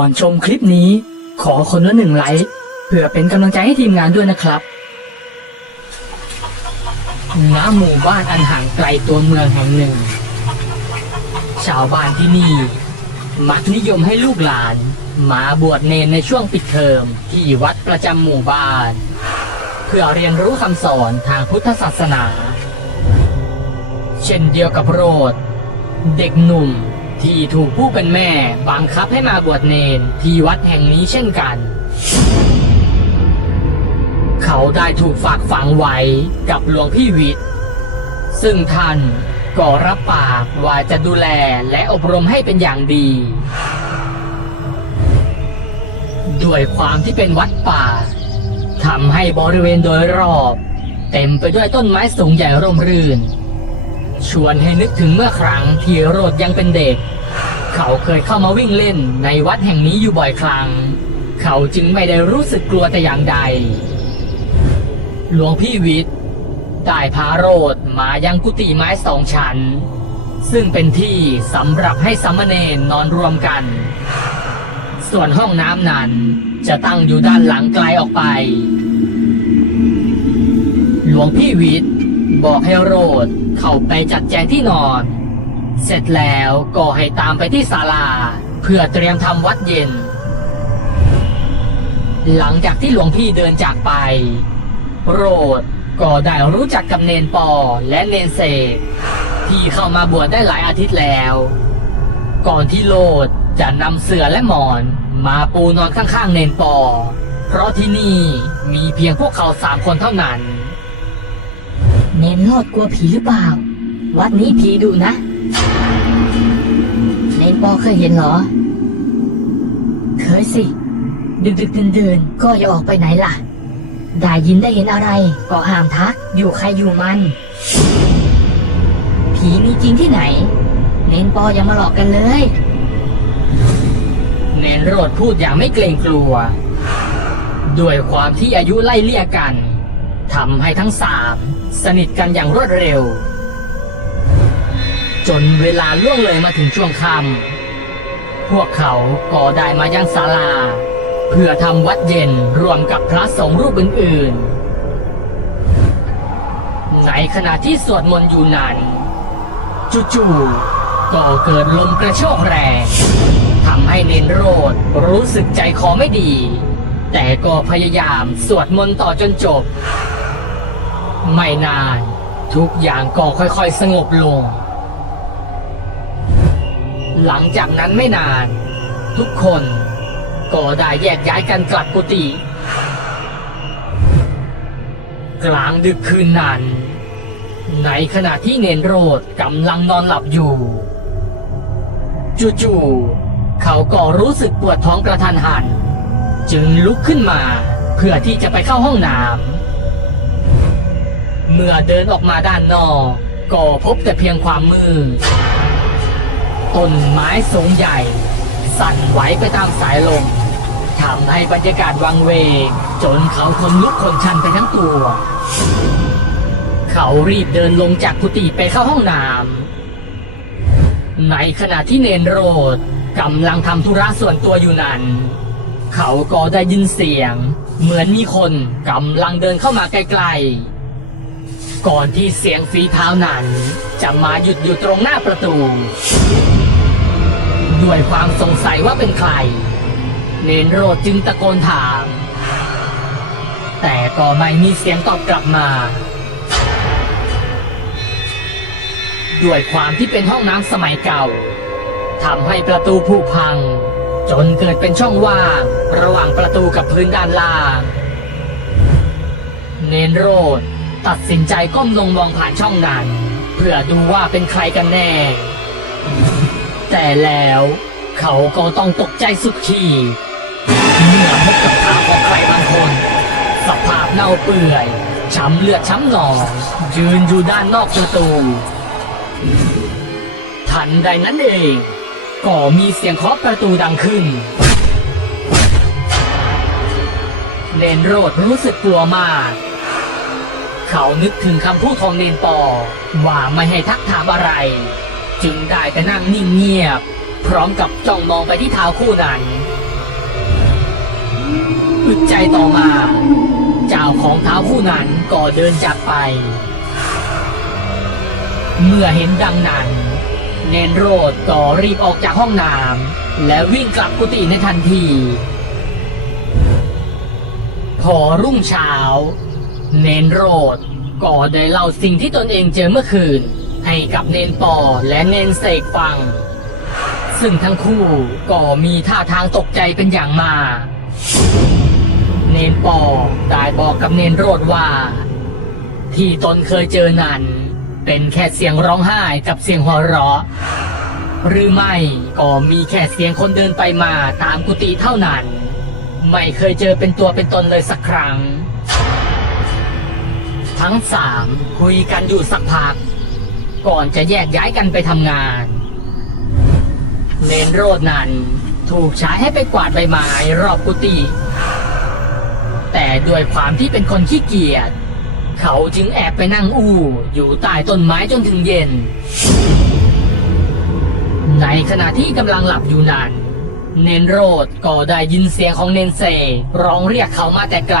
ก่อนชมคลิปนี้ ขอคนละหนึ่งไลค์เพื่อเป็นกำลังใจให้ทีมงานด้วยนะครับณหมู่บ้านอันห่างไกลตัวเมืองแห่งหนึ่ง ชาวบ้านที่นี่ มักนิยมให้ลูกหลาน มาบวชเนนในช่วงปิดเทอมที่วัดประจำหมู่บ้าน เพื่อเรียนรู้คำสอนทางพุทธศาสนา เช่นเดียวกับโรด เด็กหนุ่ม ที่ถูกผู้เป็นแม่บังคับให้มาบวชเนนที่วัดแห่งนี้เช่นกัน เขาได้ถูกฝากฝังไว้กับหลวงพี่วิทย์ซึ่งท่านก็รับปากว่าจะดูแลและอบรมให้เป็นอย่างดี ด้วยความที่เป็นวัดป่าทำให้บริเวณโดยรอบ เต็มไปด้วยต้นไม้สูงใหญ่ร่มรื่น ชวนให้นึกถึงเมื่อครั้งที่โรดยังเป็นเด็ก เขาเคยเข้ามาวิ่งเล่นในวัดแห่งนี้อยู่บ่อยครั้ง เขาจึงไม่ได้รู้สึกกลัวแต่อย่างใด หลวงพี่วิทย์ได้พาโรดมายังกุฏิไม้สองชั้น ซึ่งเป็นที่สำหรับให้สามเณรนอนรวมกัน ส่วนห้องน้ำนั้นจะตั้งอยู่ด้านหลังไกลออกไป หลวงพี่วิทย์ บอกให้โรดเข้าไปจัดแจงที่นอน เสร็จแล้วก็ให้ตามไปที่ศาลา เพื่อเตรียมทำวัดเย็น หลังจากที่หลวงพี่เดินจากไป โรดก็ได้รู้จักกับเนนปอและเนนเสกที่เข้ามาบวชได้หลายอาทิตย์แล้ว ก่อนที่โลดจะนำเสื่อและหมอนมาปูนอนข้างๆเนนปอ เพราะที่นี่มีเพียงพวกเขาสามคนเท่านั้น เนนโลดกลัวผีหรือเปล่า วัดนี้ผีดุนะ เนนปอเคยเห็นเหรอ เคยสิ ดึกดึกๆดื่นก็อย่าออกไปไหนล่ะ ได้ยินได้เห็นอะไร ก็ห้ามทัก อยู่ใครอยู่มัน ผีมีจริงที่ไหน เนนปออย่ามาหลอกกันเลย เนนโรดพูดอย่างไม่เกรงกลัว ด้วยความที่อายุไล่เลี่ยกัน ทำให้ทั้งสามสนิทกันอย่างรวดเร็ว จนเวลาล่วงเลยมาถึงช่วงค่ำพวกเขาก็ได้มายังศาลา เพื่อทำวัดเย็นรวมกับพระสงฆ์รูปอื่นๆ ในขณะที่สวดมนต์อยู่นั้นจู่ๆก็เกิดลมกระโชกแรงทำให้เนนโรดรู้สึกใจคอไม่ดี แต่ก็พยายามสวดมนต์ต่อจนจบ ไม่นาน ทุกอย่างก็ค่อยๆสงบลง หลังจากนั้นไม่นาน ทุกคนก็ได้แยกย้ายกันกลับกุฏิกลางดึกคืนนั้น ในขณะที่เนนโรดกำลังนอนหลับอยู่ จู่ๆเขาก็รู้สึกปวดท้องกระทันหัน จึงลุกขึ้นมาเพื่อที่จะไปเข้าห้องน้ำ เมื่อเดินออกมาด้านนอก ก็พบแต่เพียงความมืดต้นไม้สูงใหญ่ สั่นไหวไปตามสายลมทำให้บรรยากาศวังเวงจนเขาขนลุกขนชันไปทั้งตัว เขารีบเดินลงจากกุฏิไปเข้าห้องน้ำในขณะที่เนนโรดกำลังทำธุระส่วนตัวอยู่นั้น เขาก็ได้ยินเสียง เหมือนมีคนกำลังเดินเข้ามาใกลๆ ก่อนที่เสียงฝีเท้านั้น จะมาหยุดอยู่ตรงหน้าประตู ด้วยความสงสัยว่าเป็นใคร เนนโรดจึงตะโกนถาม แต่ก็ไม่มีเสียงตอบกลับมา ด้วยความที่เป็นห้องน้ำสมัยเก่าทำให้ประตูผุพัง จนเกิดเป็นช่องว่างระหว่างประตูกับพื้นด้านล่าง เนนโรด ตัดสินใจก้มลงมองผ่านช่องนั้น เพื่อดูว่าเป็นใครกันแน่ แต่แล้วเขาก็ต้องตกใจสุดขีดเมื่อพบกับขาของใครบางคน สภาพเน่าเปื่อยช้ำเลือดช้ำหนองยืนอยู่ด้านนอกประตู ทันใดนั้นเอง ก็มีเสียงเคาะประตูดังขึ้นเนนโรดรู้สึกกลัวมาก เขานึกถึงคำพูดของเนนปอ ว่าไม่ให้ทักถามอะไร จึงได้แต่นั่งนิ่งเงียบ พร้อมกับจ้องมองไปที่เท้าคู่นั้นอึดใจต่อมา เจ้าของเท้าคู่นั้นก็เดินจากไป เมื่อเห็นดังนั้น เนนโรดก็รีบออกจากห้องน้ำและวิ่งกลับกุฏิในทันที พอรุ่งเช้า เนนโรดก็ได้เล่าสิ่งที่ตนเองเจอเมื่อคืน ให้กับเนนปอและเนนเสกฟัง ซึ่งทั้งคู่ก็มีท่าทางตกใจเป็นอย่างมากเนนปอได้บอกกับเนนโรดว่า ที่ตนเคยเจอนั้น เป็นแค่เสียงร้องไห้กับเสียงหัวเราะ หรือไม่ก็มีแค่เสียงคนเดินไปมาตามกุฏิเท่านั้น ไม่เคยเจอเป็นตัวเป็นตนเลยสักครั้ง ทั้งสามคุยกันอยู่สักพัก ก่อนจะแยกย้ายกันไปทำงานเนนโรดนั้นถูกใช้ให้ไปกวาดใบไม้รอบกุฏิแต่ด้วยความที่เป็นคนขี้เกียจเขาจึงแอบไปนั่งอู้อยู่ใต้ต้นไม้จนถึงเย็น ในขณะที่กำลังหลับอยู่นั้น เนนโรดก็ได้ยินเสียงของเนนเซร้องเรียกเขามาแต่ไกล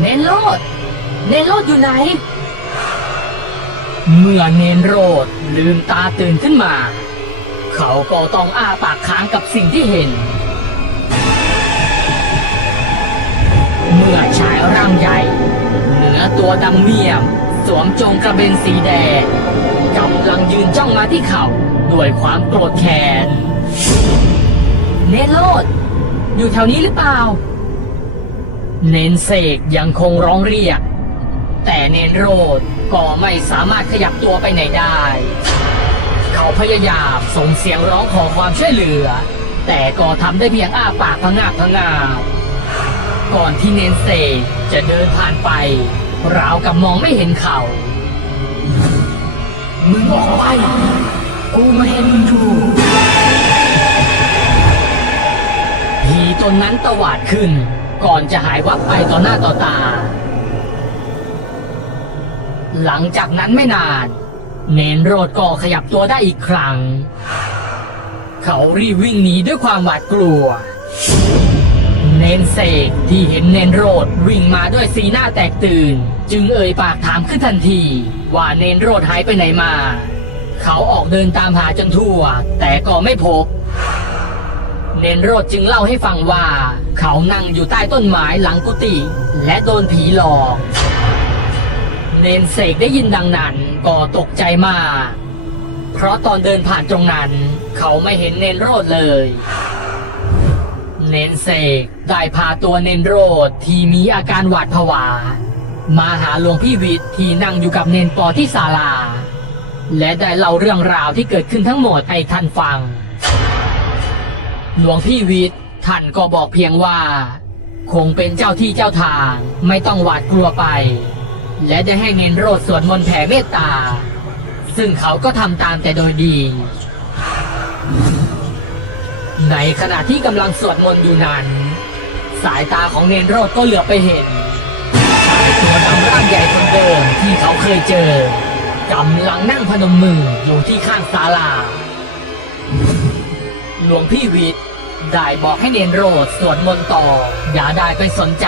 เนนโรดเนนโรดอยู่ไหน เมื่อเนนโรดลืมตาตื่นขึ้นมา เขาก็ต้องอ้าปากค้างกับสิ่งที่เห็น เมื่อชายร่างใหญ่ เหนือตัวดำเมียม สวมจงกระเบนสีแดงกำลังยืนจ้องมาที่เขาด้วยความโกรธแค้นเนนโรดอยู่แถวนี้หรือเปล่า เนนเสกยังคงร้องเรียก แต่เนนโรดก็ไม่สามารถขยับตัวไปไหนได้ เขาพยายามส่งเสียงร้องขอความช่วยเหลือ แต่ก็ทำได้เพียงอ้าปากพงาบพงาบก่อนที่เนนเซจะเดินผ่านไป ราวกับมองไม่เห็นเขา มึงออกไป กูไม่เห็นมึงอยู่ผีตนนั้นตวาดขึ้น ก่อนจะหายวับไปต่อหน้าต่อตา หลังจากนั้นไม่นาน เนนโรดก็ขยับตัวได้อีกครั้ง เขารีบวิ่งหนีด้วยความหวาดกลัว เนนเสกที่เห็นเนนโรดวิ่งมาด้วยสีหน้าแตกตื่น จึงเอ่ยปากถามขึ้นทันที ว่าเนนโรดหายไปไหนมา เขาออกเดินตามหาจนทั่ว แต่ก็ไม่พบ เนนโรดจึงเล่าให้ฟังว่า เขานั่งอยู่ใต้ต้นไม้หลังกุฏิและโดนผีหลอก เนนเสกได้ยินดังนั้นก็ตกใจมาก เพราะตอนเดินผ่านตรงนั้น เขาไม่เห็นเนนโรดเลย เนนเสกได้พาตัวเนนโรดที่มีอาการหวาดผวา มาหาหลวงพี่วิทย์ที่นั่งอยู่กับเนนปอที่ศาลา และได้เล่าเรื่องราวที่เกิดขึ้นทั้งหมดให้ท่านฟัง หลวงพี่วิทย์ท่านก็บอกเพียงว่า คงเป็นเจ้าที่เจ้าทางไม่ต้องหวาดกลัวไป และได้ให้เนนโรดสวดมนต์แผ่เมตตา ซึ่งเขาก็ทำตามแต่โดยดี ในขณะที่กำลังสวดมนต์อยู่นั้น สายตาของเนนโรดก็เหลือบไปเห็นชายตัวดำร่างใหญ่คนเดิมที่เขาเคยเจอกำลังนั่งพนมมืออยู่ที่ข้างศาลา หลวงพี่วิทย์ได้บอกให้เนนโรดสวดมนต์ต่อ อย่าได้ไปสนใจ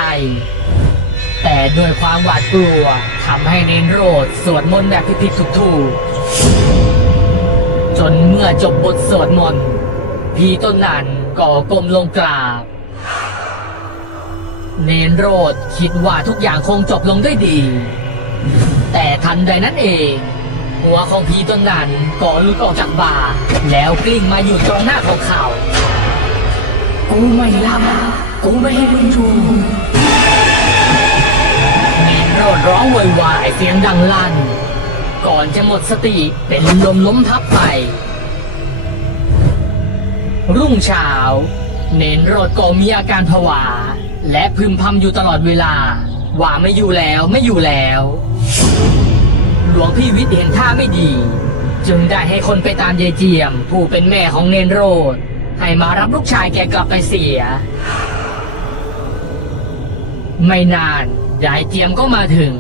แต่ด้วยความหวาดกลัวทำให้เนนโรดสวดมนต์แบบผิดๆถูกๆจนเมื่อจบบทสวดมนต์พี่ต้นนั้นก็ก้มลงกราบ เนนโรดคิดว่าทุกอย่างคงจบลงด้วยดี แต่ทันใดนั้นเอง หัวของพีต้นนั้นก็หลุดออกจากบ่า แล้วกลิ้งมาอยู่ตรงหน้าของเขากูไม่รับกูไม่ให้มึงอยู่เนนโรดร้องโวยวายเสียงดังลั่น ก่อนจะหมดสติเป็นลมล้มทับไป รุ่งเช้า เนนโรดก็มีอาการผวา และพึมพำอยู่ตลอดเวลา ว่าไม่อยู่แล้วไม่อยู่แล้ว หลวงพี่วิทย์เห็นท่าไม่ดี จึงได้ให้คนไปตามยายเจียม ผู้เป็นแม่ของเนนโรด ให้มารับลูกชายแกกลับไปเสีย ไม่นานยายเจียมก็มาถึง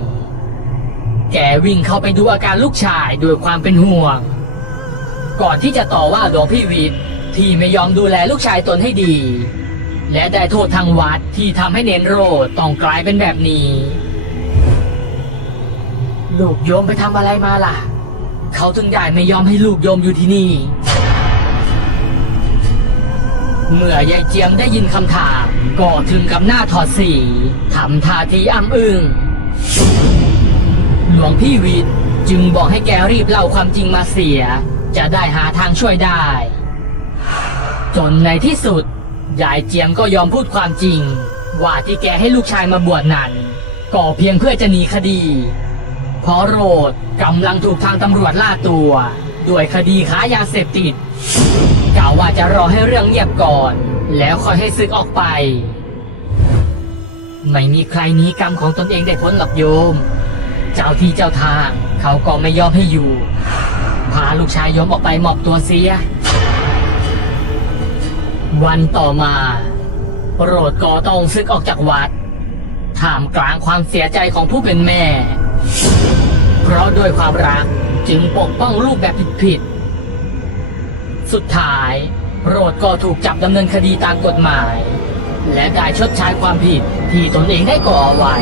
แกวิ่งเข้าไปดูอาการลูกชายด้วยความเป็นห่วง ก่อนที่จะต่อว่าหลวงพี่วิทย์ที่ไม่ยอมดูแลลูกชายตนให้ดี และได้โทษทางวัดที่ทำให้เนนโรดต้องกลายเป็นแบบนี้ ลูกโยมไปทำอะไรมาล่ะ เขาถึงได้ไม่ยอมให้ลูกโยมอยู่ที่นี่ เมื่อยายเจียมได้ยินคำถามก็ถึงกับหน้าถอดสีทำท่าทีอ้ำอึงหลวงพี่วิทย์จึงบอกให้แกรีบเล่าความจริงมาเสีย จะได้หาทางช่วยได้ จนในที่สุดยายเจียมก็ยอมพูดความจริง ว่าที่แกให้ลูกชายมาบวชนั้น ก็เพียงเพื่อจะหนีคดี เพราะโรดกำลังถูกทางตำรวจล่าตัวด้วยคดีค้ายาเสพติดกล่าวว่าจะรอให้เรื่องเงียบก่อน แล้วค่อยให้ศึกออกไป ไม่มีใครหนีกรรมของตนเองได้พ้นหรอกโยม เจ้าที่เจ้าทางเขาก็ไม่ยอมให้อยู่ พาลูกชายโยมออกไปมอบตัวเสีย วันต่อมาโรดก็ต้องซึกออกจากวัดท่ามกลางความเสียใจของผู้เป็นแม่ เพราะด้วยความรักจึงปกป้องลูกแบบผิดๆสุดท้าย โรดก็ถูกจับดำเนินคดีตามกฎหมาย และได้ชดใช้ความผิดที่ตนเองได้ก่อเอาไว้